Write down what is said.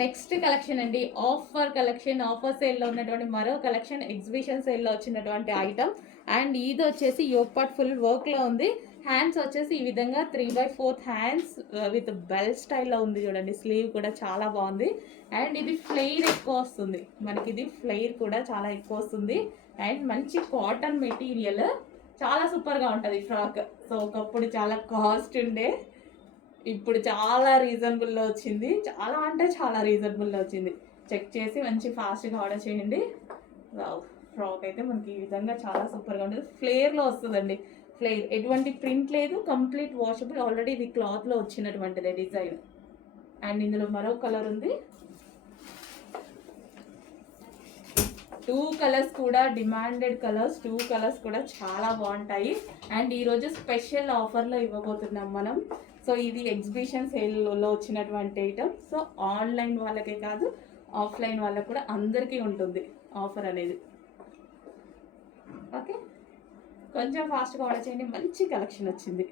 Next collection అండి, offer collection. Offer సేల్లో ఉన్నటువంటి మరో కలెక్షన్, ఎగ్జిబిషన్ సేల్లో వచ్చినటువంటి ఐటమ్. అండ్ ఇది వచ్చేసి యోగ్ పార్ట్ ఫుల్ వర్క్లో ఉంది. హ్యాండ్స్ వచ్చేసి ఈ విధంగా 3/4 హ్యాండ్స్ విత్ బెల్ స్టైల్లో ఉంది చూడండి. స్లీవ్ కూడా చాలా బాగుంది. అండ్ ఇది ఫ్లెయిర్ ఎక్కువ వస్తుంది మనకి, ఇది ఫ్లెయిర్ కూడా చాలా ఎక్కువ వస్తుంది. అండ్ మంచి కాటన్ మెటీరియల్, చాలా సూపర్గా ఉంటుంది ఫ్రాక్. సో ఒకప్పుడు చాలా కాస్ట్ ఉండే, ఇప్పుడు చాలా రీజనబుల్లో వచ్చింది. చాలా అంటే చాలా రీజనబుల్లో వచ్చింది. చెక్ చేసి మంచి ఫాస్ట్గా ఆర్డర్ చేయండి. ఫ్రాక్ అయితే మనకి ఈ విధంగా చాలా సూపర్గా ఉంటుంది. ఫ్లేర్లో వస్తుందండి. ఫ్లేర్, ఎటువంటి ప్రింట్ లేదు, కంప్లీట్ వాషబుల్. ఆల్రెడీ ఇది క్లాత్లో వచ్చినటువంటిది డిజైన్. అండ్ ఇందులో మరో కలర్ ఉంది. 2 కలర్స్ కూడా డిమాండెడ్ కలర్స్. 2 కలర్స్ కూడా చాలా బాగుంటాయి. అండ్ ఈరోజు స్పెషల్ ఆఫర్లో ఇవ్వబోతున్నాం మనం. సో ఇది ఎగ్జిబిషన్ సేల్లో వచ్చినటువంటి ఐటమ్. సో ఆన్లైన్ వాళ్ళకే కాదు, ఆఫ్లైన్ వాళ్ళకి కూడా అందరికీ ఉంటుంది ఆఫర్ అనేది. ఓకే, కొంచెం ఫాస్ట్గా ఆర్డర్ చేయండి. మంచి కలెక్షన్ వచ్చింది.